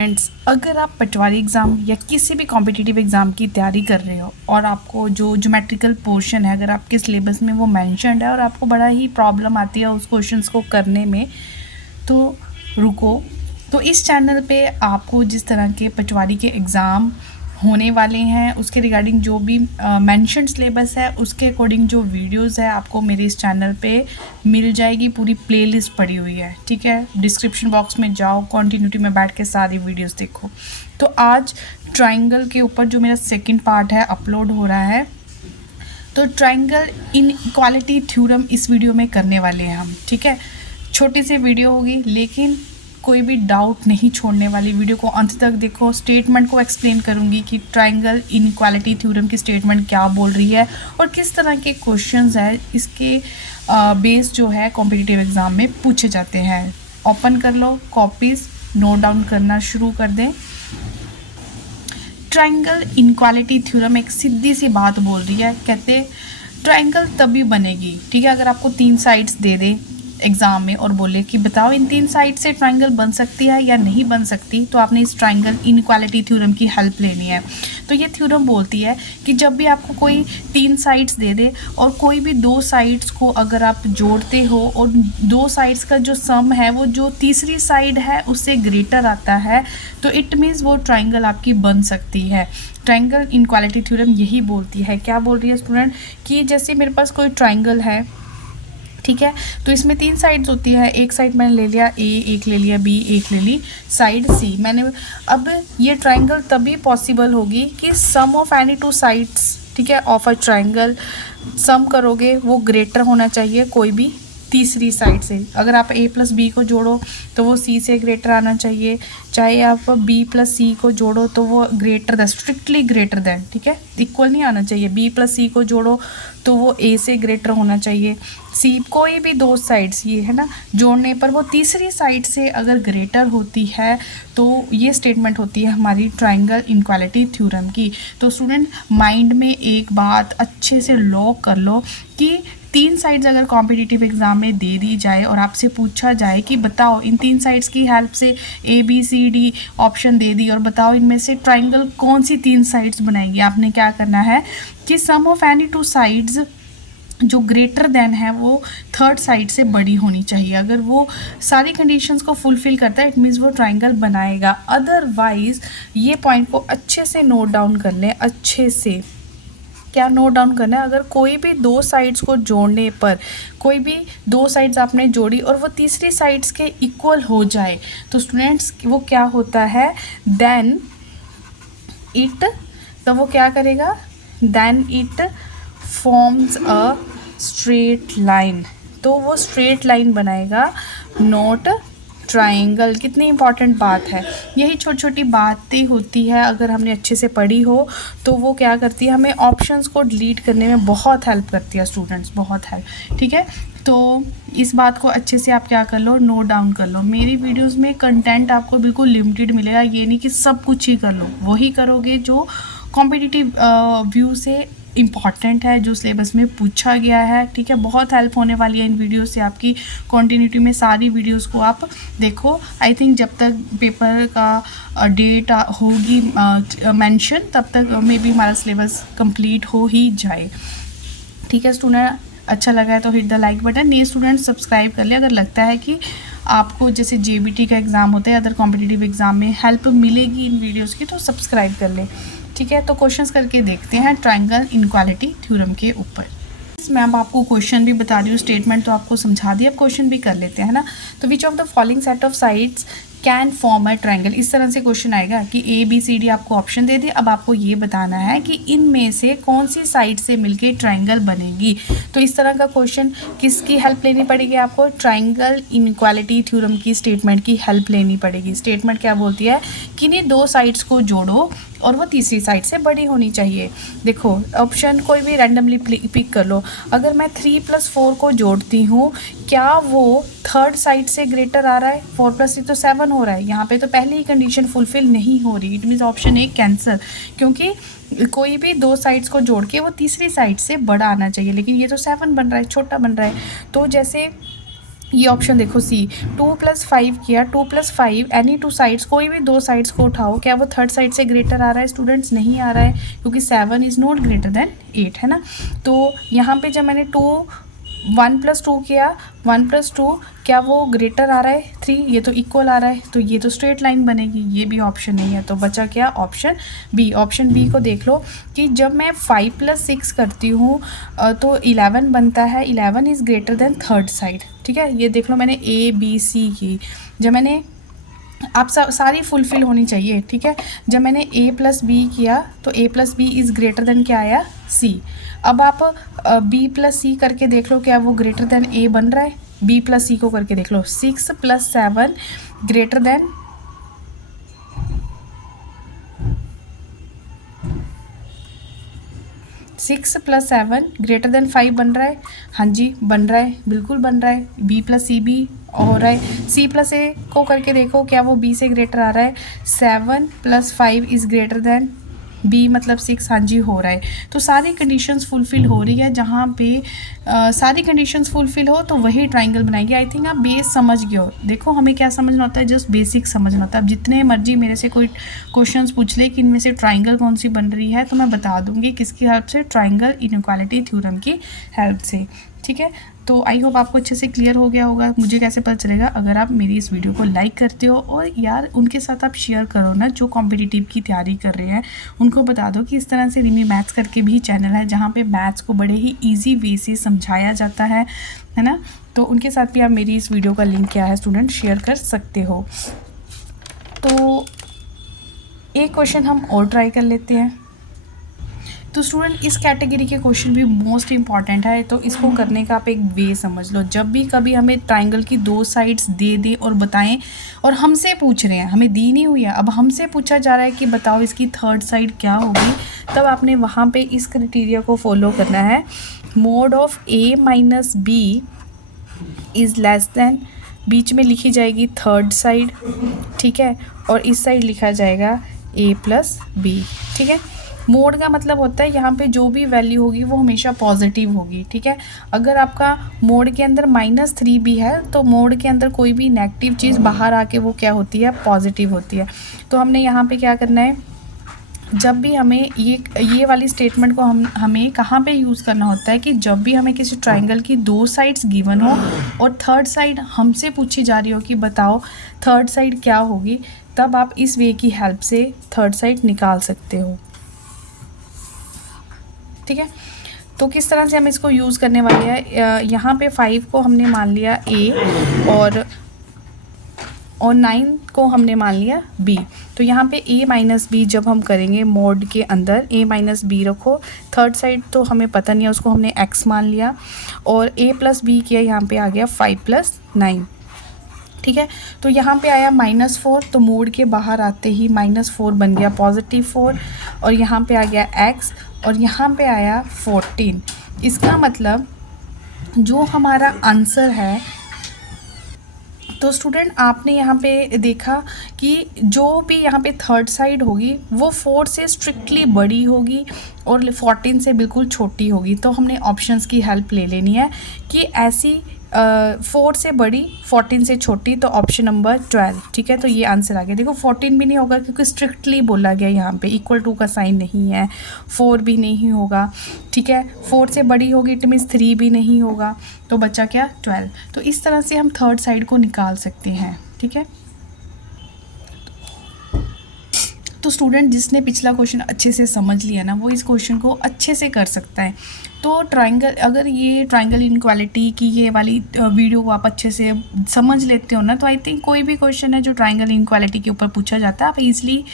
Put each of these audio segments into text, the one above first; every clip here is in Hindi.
फ्रेंड्स, अगर आप पटवारी एग्ज़ाम या किसी भी कॉम्पिटिटिव एग्ज़ाम की तैयारी कर रहे हो और आपको जो ज्योमेट्रिकल पोर्शन है अगर आपके सिलेबस में वो मेंशन्ड है और आपको बड़ा ही प्रॉब्लम आती है उस क्वेश्चंस को करने में, तो रुको। तो इस चैनल पे आपको जिस तरह के पटवारी के एग्ज़ाम होने वाले हैं उसके रिगार्डिंग जो भी मेंशन्ड सिलेबस है उसके अकॉर्डिंग जो वीडियोस है आपको मेरे इस चैनल पे मिल जाएगी। पूरी प्लेलिस्ट पड़ी हुई है, ठीक है। डिस्क्रिप्शन बॉक्स में जाओ, कंटिन्यूटी में बैठ के सारी वीडियोस देखो। तो आज ट्राइंगल के ऊपर जो मेरा सेकंड पार्ट है अपलोड हो रहा है, तो ट्राइंगल इनइक्वालिटी थ्योरम इस वीडियो में करने वाले हैं हम, ठीक है। छोटी सी वीडियो होगी लेकिन कोई भी डाउट नहीं छोड़ने वाली। वीडियो को अंत तक देखो। स्टेटमेंट को एक्सप्लेन करूंगी कि ट्राइंगल इनइक्वालिटी थ्योरम की स्टेटमेंट क्या बोल रही है और किस तरह के क्वेश्चंस है इसके बेस जो है कॉम्पिटिटिव एग्ज़ाम में पूछे जाते हैं। ओपन कर लो कॉपीज़, नोट डाउन करना शुरू कर दें। ट्राइंगल इनइक्वालिटी थ्योरम एक सीधी सी बात बोल रही है। कहते ट्राइंगल तभी बनेगी, ठीक है, अगर आपको 3 साइड्स दे दें एग्ज़ाम में और बोले कि बताओ इन 3 साइड से ट्राइंगल बन सकती है या नहीं बन सकती, तो आपने इस ट्राइंगल इनइक्वालिटी थ्योरम की हेल्प लेनी है। तो ये थ्योरम बोलती है कि जब भी आपको कोई 3 साइड्स दे दे और कोई भी 2 साइड्स को अगर आप जोड़ते हो और 2 साइड्स का जो सम है वो जो तीसरी साइड है उससे ग्रेटर आता है, तो इट मीन्स वो ट्राइंगल आपकी बन सकती है। ट्राइंगल इनइक्वालिटी थ्योरम यही बोलती है। क्या बोल रही है स्टूडेंट कि जैसे मेरे पास कोई ट्राइंगल है, ठीक है, तो इसमें 3 साइड्स होती है। एक साइड मैंने ले लिया ए, एक ले लिया बी, एक ले ली साइड सी मैंने। अब ये ट्राइंगल तभी पॉसिबल होगी कि सम ऑफ एनी 2 साइड्स, ठीक है, ऑफ अ ट्राइंगल सम करोगे वो ग्रेटर होना चाहिए कोई भी तीसरी साइड से। अगर आप a प्लस बी को जोड़ो तो वो c से ग्रेटर आना चाहिए, चाहे आप b प्लस सी को जोड़ो तो वो greater than, strictly greater than, ठीक है, इक्वल नहीं आना चाहिए। b प्लस सी को जोड़ो तो वो a से ग्रेटर होना चाहिए। c कोई भी 2 साइड्स ये है ना जोड़ने पर वो तीसरी साइड से अगर ग्रेटर होती है तो ये स्टेटमेंट होती है हमारी ट्राइंगल इनइक्वालिटी थ्योरम की। तो स्टूडेंट माइंड में एक बात अच्छे से लॉक कर लो कि 3 साइड्स अगर कॉम्पिटिटिव एग्ज़ाम में दे दी जाए और आपसे पूछा जाए कि बताओ इन 3 साइड्स की हेल्प से A B C D option दे दी और बताओ इनमें से ट्राइंगल कौन सी 3 साइड्स बनाएगी, आपने क्या करना है कि सम ऑफ एनी 2 साइड्स जो ग्रेटर देन है वो थर्ड साइड से बड़ी होनी चाहिए। अगर वो सारी कंडीशंस को फुलफिल करता है इट मीन्स वो ट्राइंगल बनाएगा। अदरवाइज ये पॉइंट को अच्छे से नोट डाउन कर लें। अच्छे से क्या नोट डाउन करना है, अगर कोई भी 2 साइड्स को जोड़ने पर कोई भी 2 साइड्स आपने जोड़ी और वो तीसरी साइड्स के इक्वल हो जाए तो स्टूडेंट्स वो क्या होता है, देन इट, तो वो क्या करेगा, then it forms a straight line, तो वो स्ट्रेट लाइन बनाएगा, नॉट ट्राइंगल। कितनी इंपॉर्टेंट बात है। यही छोटी छोटी बातें होती है अगर हमने अच्छे से पढ़ी हो तो वो क्या करती है, हमें ऑप्शंस को डिलीट करने में बहुत हेल्प करती है स्टूडेंट्स, बहुत हेल्प, ठीक है। तो इस बात को अच्छे से आप क्या कर लो, नोट डाउन कर लो। मेरी वीडियोस में कंटेंट आपको बिल्कुल लिमिटेड मिलेगा, ये नहीं कि सब कुछ ही कर लो, वही करोगे जो कॉम्पिटिटिव व्यू से इम्पॉर्टेंट है, जो सिलेबस में पूछा गया है, ठीक है। बहुत हेल्प होने वाली है इन वीडियो से आपकी। कंटिन्यूटी में सारी वीडियोस को आप देखो। आई थिंक जब तक पेपर का डेट होगी मेंशन तब तक मे बी हमारा सिलेबस कंप्लीट हो ही जाए, ठीक है स्टूडेंट। अच्छा लगा है तो हिट द लाइक बटन। ये स्टूडेंट सब्सक्राइब कर ले अगर लगता है कि आपको जैसे JBT का एग्ज़ाम होता है अदर कॉम्पिटिटिव एग्ज़ाम में हेल्प मिलेगी इन वीडियोज़ की, तो सब्सक्राइब कर ले, ठीक है। तो क्वेश्चंस करके देखते हैं ट्राइंगल इनइक्वालिटी थ्योरम के ऊपर। मैं अब आपको क्वेश्चन भी बता रही हूँ, स्टेटमेंट तो आपको समझा दिया, अब क्वेश्चन भी कर लेते हैं ना। तो which of the following set of sides can form a triangle, इस तरह से क्वेश्चन आएगा कि A B C D आपको ऑप्शन दे दे। अब आपको ये बताना है कि इनमें से कौन सी साइड से मिलके ट्राइंगल बनेगी। तो इस तरह का क्वेश्चन किसकी हेल्प लेनी पड़ेगी आपको, ट्राइंगल इनइक्वालिटी थ्योरम की स्टेटमेंट की हेल्प लेनी पड़ेगी। स्टेटमेंट क्या बोलती है कि इन्हीं 2 साइड्स को जोड़ो और वो तीसरी साइड से बड़ी होनी चाहिए। देखो ऑप्शन कोई भी रैंडमली पिक कर लो। अगर मैं 3 + 4 को जोड़ती हूँ क्या वो थर्ड साइड से ग्रेटर आ रहा है, 4 + 3 तो 7 हो रहा है, यहाँ पे तो पहले ही कंडीशन फुलफिल नहीं हो रही, it means option A cancer, क्योंकि कोई भी 2 साइड्स को जोड़ के वो तीसरी साइड से बड़ा आना चाहिए, लेकिन ये तो 7 बन रहा है, छोटा बन रहा है। तो जैसे ये ऑप्शन देखो सी, 2+5 किया, 2+5 एनी टू साइड्स, कोई भी दो साइड्स को उठाओ, क्या वो थर्ड साइड से ग्रेटर आ रहा है स्टूडेंट्स? नहीं आ रहा है, क्योंकि 7 इज़ नॉट ग्रेटर देन 8 है ना। तो यहाँ पे जब मैंने 1+2 किया, 1+2 क्या वो ग्रेटर आ रहा है 3? ये तो इक्वल आ रहा है, तो ये तो स्ट्रेट लाइन बनेगी, ये भी ऑप्शन नहीं है। तो बचा क्या? Option B. ऑप्शन बी को देख लो कि जब मैं 5+6 करती हूँ तो 11 बनता है, 11 is greater than third side. ठीक है, ये देख लो मैंने ए बी सी की, जब मैंने आप सारी फुलफिल होनी चाहिए। ठीक है, जब मैंने a+b किया तो a+b इज़ ग्रेटर देन क्या आया? c। अब आप b+c करके देख लो, क्या वो ग्रेटर देन a बन रहा है? b+c को करके देख लो, 6+7 ग्रेटर देन 6+7 ग्रेटर देन 5 बन रहा है। हाँ जी बन रहा है, बिल्कुल बन रहा है। b+c भी हो रहा है। c+a को करके देखो, क्या वो b से ग्रेटर आ रहा है? 7+5 इज़ ग्रेटर देन b मतलब 6। हाँ जी हो रहा है। तो सारी कंडीशंस फुलफ़िल हो रही है, जहाँ पे सारी कंडीशंस फुलफ़िल हो तो वही ट्राइंगल बनाएगी। आई थिंक आप बेस समझ गए हो। देखो हमें क्या समझना होता है, जस्ट बेसिक समझना होता है। अब जितने मर्जी मेरे से कोई क्वेश्चंस पूछ ले कि इनमें से ट्राइंगल कौन सी बन रही है, तो मैं बता दूंगी किसकी हेल्प से? ट्राइंगल इनइक्वालिटी थ्योरम की हेल्प से। ठीक है, तो आई होप आपको अच्छे से क्लियर हो गया होगा। मुझे कैसे पता चलेगा? अगर आप मेरी इस वीडियो को लाइक करते हो और यार उनके साथ आप शेयर करो ना, जो कॉम्पिटिटिव की तैयारी कर रहे हैं उनको बता दो कि इस तरह से रिमी मैथ्स करके भी चैनल है, जहाँ पे मैथ्स को बड़े ही ईजी वे से समझाया जाता है ना। तो उनके साथ भी आप मेरी इस वीडियो का लिंक क्या है स्टूडेंट शेयर कर सकते हो। तो एक क्वेश्चन हम और ट्राई कर लेते हैं। तो स्टूडेंट इस कैटेगरी के क्वेश्चन भी मोस्ट इंपॉर्टेंट है, तो इसको करने का आप एक वे समझ लो। जब भी कभी हमें ट्राइंगल की दो साइड्स दे दे और बताएं, और हमसे पूछ रहे हैं, हमें दी नहीं हुई है, अब हमसे पूछा जा रहा है कि बताओ इसकी थर्ड साइड क्या होगी, तब आपने वहाँ पे इस क्राइटेरिया को फॉलो करना है। Mod of a-b is less than, बीच में लिखी जाएगी थर्ड साइड, ठीक है, और इस साइड लिखा जाएगा a+b। ठीक है, मोड का मतलब होता है यहाँ पे जो भी वैल्यू होगी वो हमेशा पॉजिटिव होगी। ठीक है, अगर आपका मोड के अंदर -3 भी है तो मोड के अंदर कोई भी नेगेटिव चीज़ बाहर आके वो क्या होती है? पॉजिटिव होती है। तो हमने यहाँ पे क्या करना है, जब भी हमें ये वाली स्टेटमेंट को हमें कहाँ पे यूज़ करना होता है कि जब भी हमें किसी ट्राइंगल की दो साइड्स गिवन हो और थर्ड साइड हमसे पूछी जा रही हो कि बताओ थर्ड साइड क्या होगी, तब आप इस वे की हेल्प से थर्ड साइड निकाल सकते हो। ठीक है, तो किस तरह से हम इसको यूज़ करने वाले हैं, यहाँ पे 5 को हमने मान लिया a और 9 को हमने मान लिया b। तो यहाँ पे a-b जब हम करेंगे मोड के अंदर, a-b रखो, थर्ड साइड तो हमें पता नहीं है, उसको हमने x मान लिया, और a+b किया, यहाँ पे आ गया 5+9। ठीक है, तो यहाँ पे आया -4, तो मोड के बाहर आते ही -4 बन गया +4, और यहाँ पे आ गया x, और यहाँ पे आया 14। इसका मतलब जो हमारा आंसर है, तो स्टूडेंट आपने यहाँ पे देखा कि जो भी यहाँ पे थर्ड साइड होगी वो 4 से स्ट्रिक्टली बड़ी होगी और 14 से बिल्कुल छोटी होगी। तो हमने ऑप्शंस की हेल्प ले लेनी है कि ऐसी 4 से बड़ी 14 से छोटी, तो ऑप्शन नंबर 12। ठीक है, तो ये आंसर आ गया। देखो 14 भी नहीं होगा क्योंकि स्ट्रिक्टली बोला गया, यहाँ पे =2 का साइन नहीं है, 4 भी नहीं होगा। ठीक है, 4 से बड़ी होगी इट मीन्स 3 भी नहीं होगा, तो बचा क्या? 12। तो इस तरह से हम थर्ड साइड को निकाल सकते हैं। ठीक है, तो स्टूडेंट जिसने पिछला क्वेश्चन अच्छे से समझ लिया ना, वो इस क्वेश्चन को अच्छे से कर सकता है। तो ट्राइंगल, अगर ये ट्राइंगल इनक्वालिटी की ये वाली वीडियो को आप अच्छे से समझ लेते हो ना, तो आई थिंक कोई भी क्वेश्चन है जो ट्राइंगल इनक्वालिटी के ऊपर पूछा जाता है आप इजीली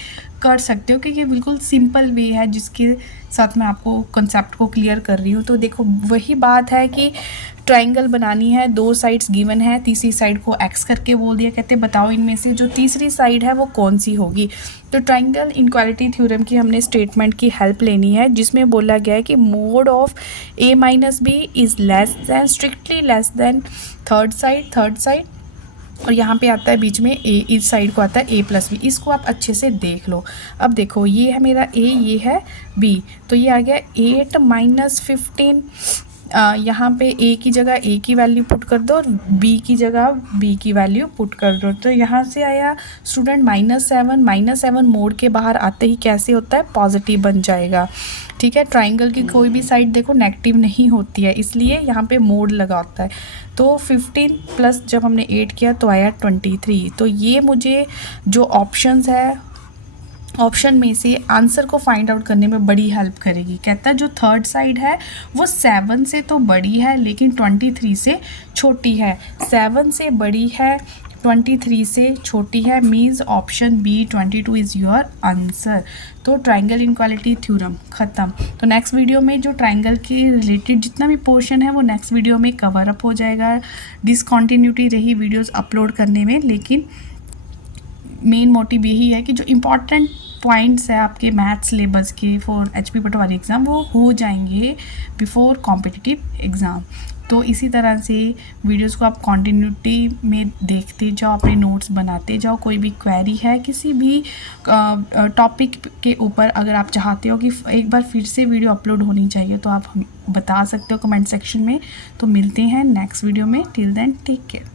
कर सकते हो, क्योंकि ये बिल्कुल सिंपल वे है जिसके साथ मैं आपको कंसेप्ट को क्लियर कर रही हूँ। तो देखो वही बात है कि ट्राइंगल बनानी है, दो साइड्स गिवन है, तीसरी साइड को एक्स करके बोल दिया, कहते बताओ इनमें से जो तीसरी साइड है वो कौन सी होगी। तो ट्राइंगल इनक्वालिटी थ्योरम की हमने स्टेटमेंट की हेल्प लेनी है, जिसमें बोला गया है कि mode of a-b is less than, strictly less than third side, और यहाँ पे आता है बीच में a, इस साइड को आता है a+b। इसको आप अच्छे से देख लो। अब देखो ये है मेरा a, ये है b, तो ये आ गया 8 - 15 यहाँ पे ए की जगह ए की वैल्यू पुट कर दो और बी की जगह बी की वैल्यू पुट कर दो। तो यहाँ से आया स्टूडेंट -7 मोड़ के बाहर आते ही कैसे होता है, पॉजिटिव बन जाएगा। ठीक है, ट्राइंगल की कोई भी साइड देखो नेगेटिव नहीं होती है, इसलिए यहाँ पे मोड़ लगा होता है। तो 15 प्लस जब हमने 8 किया तो आया 23। तो ये मुझे जो ऑप्शंस है, ऑप्शन में से आंसर को फाइंड आउट करने में बड़ी हेल्प करेगी। कहता है जो थर्ड साइड है वो 7 से तो बड़ी है लेकिन 23 से छोटी है। 7 से बड़ी है, 23 से छोटी है, means option B 22 is your answer. तो ट्राइंगल इनक्वालिटी थ्योरम ख़त्म। तो नेक्स्ट वीडियो में जो ट्राइंगल के रिलेटेड जितना भी पोर्शन है वो नेक्स्ट वीडियो में कवर अप हो जाएगा। डिसकॉन्टिन्यूटी रही वीडियोज़ अपलोड करने में, लेकिन मेन मोटिव यही है कि जो इम्पॉर्टेंट पॉइंट्स है आपके मैथ सिलेबस के फॉर HP पटवारी एग्ज़ाम वो हो जाएंगे बिफोर कॉम्पिटिटिव एग्ज़ाम। तो इसी तरह से वीडियोस को आप कॉन्टिन्यूटी में देखते जाओ, अपने नोट्स बनाते जाओ। कोई भी क्वेरी है किसी भी टॉपिक के ऊपर, अगर आप चाहते हो कि एक बार फिर से वीडियो अपलोड होनी चाहिए तो आप बता सकते हो कमेंट सेक्शन में। तो मिलते हैं नेक्स्ट वीडियो में, टिल देन टेक केयर।